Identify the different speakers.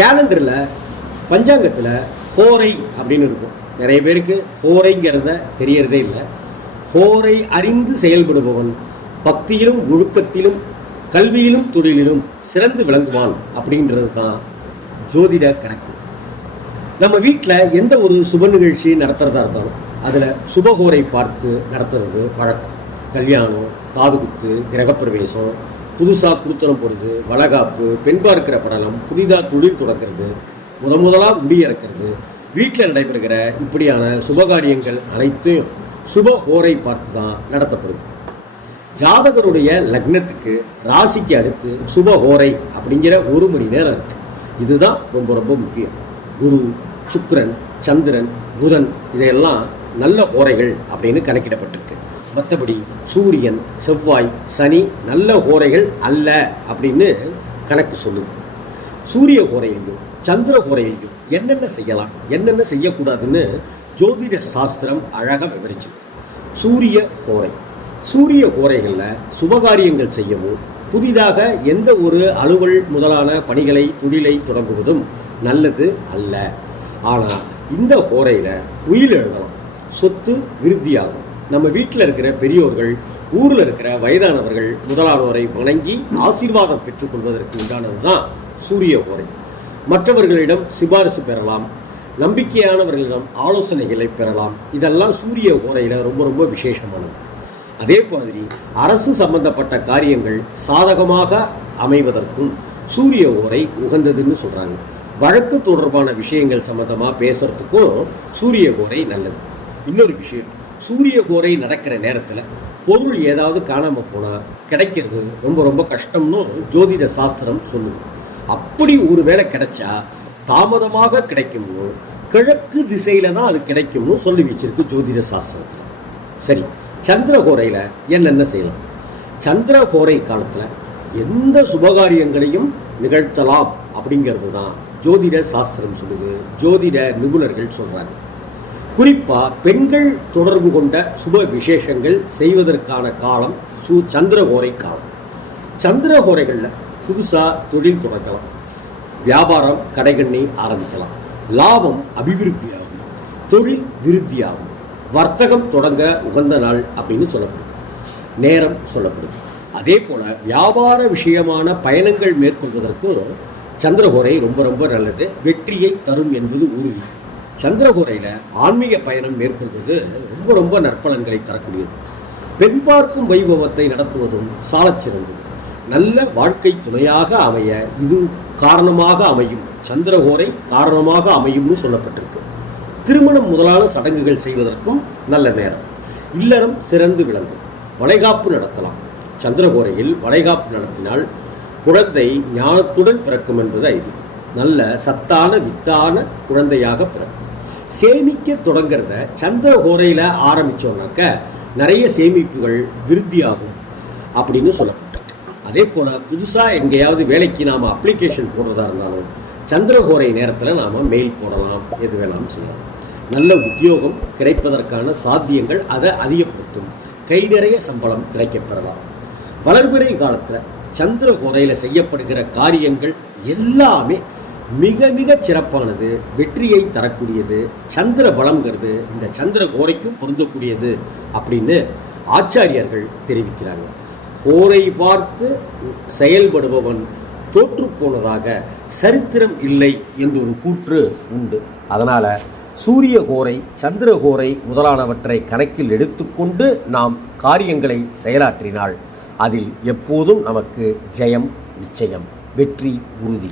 Speaker 1: கேலண்டரில் பஞ்சாங்கத்தில் ஃபோரை அப்படின்னு இருக்கும். நிறைய பேருக்கு ஃபோரைங்கிறத தெரியறதே இல்லை. ஃபோரை அறிந்து செயல்படுபவன் பக்தியிலும் ஒழுக்கத்திலும் கல்வியிலும் தொழிலிலும் சிறந்து விளங்குவான் அப்படின்றது தான் ஜோதிட கணக்கு. நம்ம வீட்டில் எந்த ஒரு சுப நிகழ்ச்சி நடத்துறதா இருந்தாலும் அதில் சுபகோரை பார்த்து நடத்துறது வழக்கம். கல்யாணம் காதுகுத்து கிரகப்பிரவேசம் புதுசாக குடுத்தனம் போடுறது வளகாப்பு பெண் பார்க்கிற படலம் புதிதாக தொழில் தொடங்கிறது முத முதலாக முடியிறக்கிறது வீட்டில் நடைபெறுகிற இப்படியான சுபகாரியங்கள் அனைத்தையும் சுபஹோரை பார்த்து தான் நடத்தப்படுது. ஜாதகருடைய லக்னத்துக்கு ராசிக்கு அடுத்து சுப ஓரை அப்படிங்கிற ஒரு மணி நேரம் இருக்கு. இதுதான் ரொம்ப ரொம்ப முக்கியம். குரு சுக்ரன் சந்திரன் புதன் இதையெல்லாம் நல்ல ஓரைகள் அப்படின்னு கணக்கிடப்பட்டிருக்கு. மற்றபடி சூரியன் செவ்வாய் சனி நல்ல கோரைகள் அல்ல அப்படின்னு கணக்கு சொல்லுது. சூரிய கோரையிலையும் சந்திர கோரையிலையும் என்னென்ன செய்யலாம் என்னென்ன செய்யக்கூடாதுன்னு ஜோதிட சாஸ்திரம் அழகாக விவரிச்சிருக்கு. சூரிய கோரை. சூரிய கோரைகளில் சுபகாரியங்கள் செய்யவும் புதிதாக எந்த ஒரு அலுவல் முதலான பணிகளை தொழிலை தொடங்குவதும் நல்லது அல்ல. ஆனால் இந்த கோரையில் உயிர் எழுதலாம். சொத்து விருத்தியாகும். நம்ம வீட்டில் இருக்கிற பெரியோர்கள் ஊரில் இருக்கிற வயதானவர்கள் முதலானோரை வணங்கி ஆசீர்வாதம் பெற்றுக்கொள்வதற்கு உண்டானது தான் சூரிய ஓரை. மற்றவர்களிடம் சிபாரிசு பெறலாம் நம்பிக்கையானவர்களிடம் ஆலோசனைகளை பெறலாம். இதெல்லாம் சூரிய ஓரையில் ரொம்ப ரொம்ப விசேஷமானது. அதே மாதிரி அரசு சம்பந்தப்பட்ட காரியங்கள் சாதகமாக அமைவதற்கும் சூரிய ஓரை உகந்ததுன்னு சொல்கிறாங்க வழக்கு தொடர்பான விஷயங்கள் சம்பந்தமாக பேசுகிறதுக்கும் சூரிய ஓரை நல்லது. இன்னொரு விஷயம் சூரிய கோரை நடக்கிற நேரத்தில் பொருள் ஏதாவது காணாமல் போனால் கிடைக்கிறது ரொம்ப ரொம்ப கஷ்டம்னு ஜோதிட சாஸ்திரம் சொல்லுவோம் அப்படி ஒரு வேளை கிடைச்சா தாமதமாக கிடைக்கும்னு கிழக்கு திசையில தான் அது கிடைக்கும்னு சொல்லி வச்சிருக்கு ஜோதிட சாஸ்திரத்தில். சரி சந்திரகோரையில் என்னென்ன செய்யலாம்? சந்திரகோரை காலத்தில் எந்த சுபகாரியங்களையும் நிகழ்த்தலாம் அப்படிங்கிறது தான் ஜோதிட சாஸ்திரம் சொல்லுது. ஜோதிட நிபுணர்கள் சொல்கிறாங்க குறிப்பாக பெண்கள் தொடர்பு கொண்ட சுப விசேஷங்கள் செய்வதற்கான காலம் சு சந்திரகோரை காலம். சந்திரகோரைகளில் புதுசாக தொழில் தொடங்கலாம் வியாபாரம் கடைகண்ணி ஆரம்பிக்கலாம். லாபம் அபிவிருத்தியாகும். தொழில் விருத்தியாகும். வர்த்தகம் தொடங்க உகந்த நாள் அப்படின்னு சொல்லப்படுது. நேரம் சொல்லப்படுது. அதே போல் வியாபார விஷயமான பயணங்கள் மேற்கொள்வதற்கும் சந்திரகோரை ரொம்ப ரொம்ப நல்லது. வெற்றியை தரும் என்பது உறுதி. சந்திரகோரையில் ஆன்மீக பயணம் மேற்கொள்வது ரொம்ப ரொம்ப நற்பலன்களை தரக்கூடியது. பெண் பார்க்கும் வைபவத்தை நடத்துவதும் சாலச் சிறந்தது. நல்ல வாழ்க்கை துணையாக அமைய இது காரணமாக அமையும். சந்திரகோரை காரணமாக அமையும்னு சொல்லப்பட்டிருக்கு. திருமணம் முதலான சடங்குகள் செய்வதற்கும் நல்ல நேரம். இல்லறம் சிறந்து விளங்கும். வளைகாப்பு நடத்தலாம். சந்திரகோரையில் வளைகாப்பு நடத்தினால் குழந்தை ஞானத்துடன் பிறக்கும் என்பது ஐதீகம். நல்ல சத்தான வித்தான குழந்தையாக பிறக்கும். சேமிக்க தொடங்குறத சந்திரகோரையில் ஆரம்பித்தோம்னாக்க நிறைய சேமிப்புகள் விருத்தியாகும் அப்படின்னு சொல்லப்பட்டிருக்கு. அதே போல் புதுசாக எங்கேயாவது வேலைக்கு நாம் அப்ளிகேஷன் போடுறதா இருந்தாலும் சந்திரகோரை நேரத்தில் நாம் மெயில் போடலாம் எது வேணாலும் செய்யலாம். நல்ல உத்தியோகம் கிடைப்பதற்கான சாத்தியங்கள் அதை அதிகப்படுத்தும். கை நிறைய சம்பளம் கிடைக்கப்பெறலாம். வளர்பிறை காலத்தில் சந்திரகோரையில் செய்யப்படுகிற காரியங்கள் எல்லாமே மிக மிக சிறப்பானது வெற்றியை தரக்கூடியது சந்திர பலம்ங்கிறது இந்த சந்திர கோரைக்கும் பொருந்தக்கூடியது அப்படின்னு ஆச்சாரியர்கள் தெரிவிக்கிறாங்க. கோரை பார்த்து செயல்படுபவன் தோற்று போனதாக சரித்திரம் இல்லை என்று ஒரு கூற்று உண்டு. அதனால் சூரிய கோரை சந்திர கோரை முதலானவற்றை கணக்கில் எடுத்துக்கொண்டு நாம் காரியங்களை செயலாற்றினால் அதில் எப்போதும் நமக்கு ஜெயம் நிச்சயம் வெற்றி உறுதி.